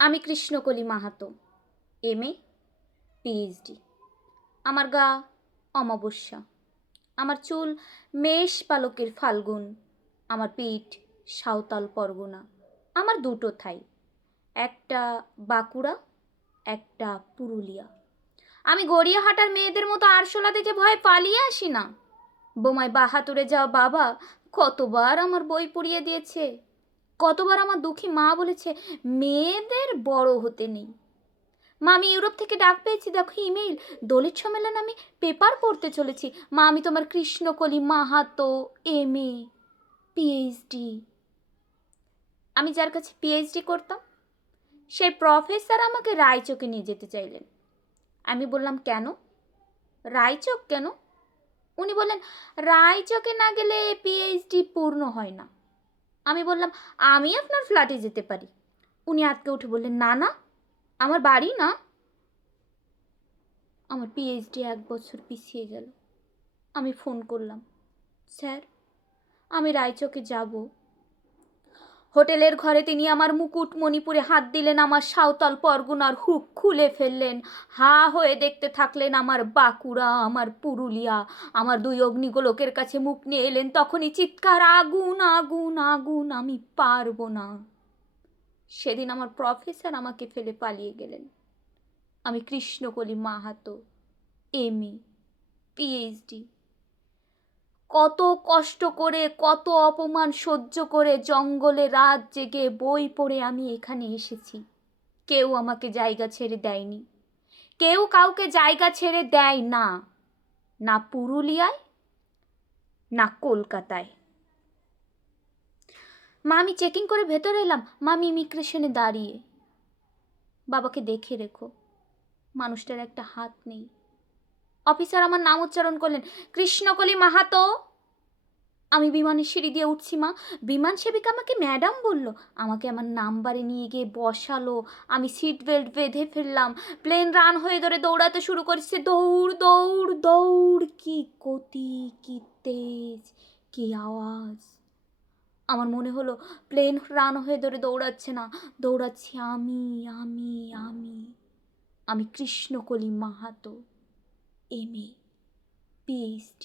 আমি Krishnakoli Mahato, MA, PhD। আমার গা অমাবস্যা, আমার চুল মেষ পালকের ফাল্গুন, আমার পিঠ সাঁওতাল পরগনা, আমার দুটো থাই, একটা বাঁকুড়া, একটা পুরুলিয়া। আমি গড়িয়াহাটার মেয়েদের মতো আরশোলা দেখে ভয়ে পালিয়ে আসি না। বোমায় বাহাতুরে যাওয়া বাবা কতবার আমার বই পড়িয়ে দিয়েছে, কতবার আমার দুঃখী মা বলেছে মেয়েদের বড় হতে নেই। মা, আমি ইউরোপ থেকে ডাক পেয়েছি, দেখো ইমেইল, দলিত সম্মেলন আমি পেপার পড়তে চলেছি। মা, আমি তোমার কৃষ্ণকলি মাহাতো, MA, PhD। আমি যার কাছে PhD করতাম সেই প্রফেসর আমাকে রায়চকে নিয়ে যেতে চাইলেন। আমি বললাম কেন? রায়চক কেন? উনি বললেন রায়চকে না গেলে PhD পূর্ণ হয় না। আমি বললাম আমি আপনার ফ্ল্যাটে যেতে পারি। উনি আটকে উঠে বললেন না না, আমার বাড়ি না। আমার PhD 1 বছর পিছিয়ে গেল। আমি ফোন করলাম, স্যার আমি রায়চকে যাব। হোটেলের ঘরে তিনি আমার মুকুট মণিপুরে হাত দিলেন, আমার সাঁওতাল পরগনার হুক খুলে ফেললেন। হা হয়ে দেখতে থাকলেন আমার বাঁকুড়া, আমার পুরুলিয়া। আমার 2 অগ্নিগোলকের কাছে মুখ নিয়ে এলেন, তখনই চিৎকার, আগুন আগুন আগুন, আমি পারবো না। সেদিন আমার প্রফেসর আমাকে ফেলে পালিয়ে গেলেন। আমি কৃষ্ণকলি মাহাতো, MA, PhD। কত কষ্ট করে, কত অপমান সহ্য করে জঙ্গলে রাত জেগে বই পড়ে আমি এখানে এসেছি। কেউ আমাকে জায়গা ছেড়ে দেয়নি, কেউ কাউকে জায়গা ছেড়ে দেয় না, না পুরুলিয়ায় না কলকাতায়। মা, আমি চেকিং করে ভেতরে এলাম। মা, আমি ইমিগ্রেশনে দাঁড়িয়ে। বাবাকে দেখে রেখো, মানুষটার একটা হাত নেই। অফিসার আমার নাম উচ্চারণ করলেন, কৃষ্ণকলি মাহাতো। আমি বিমানের সিঁড়ি দিয়ে উঠছি মা, বিমান সেবিকা আমাকে ম্যাডাম বলল, আমাকে আমার নাম্বারে নিয়ে গিয়ে বসালো। আমি সিট বেল্ট বেঁধে ফেললাম। প্লেন রান হয়ে ধরে দৌড়াতে শুরু করেছে। দৌড় দৌড় দৌড়, কি গতি, কি তেজ, কি আওয়াজ! আমার মনে হলো প্লেন রান হয়ে ধরে দৌড়াচ্ছে না, দৌড়াচ্ছি আমি আমি আমি আমি কৃষ্ণকলি মাহাতো, MA, PhD।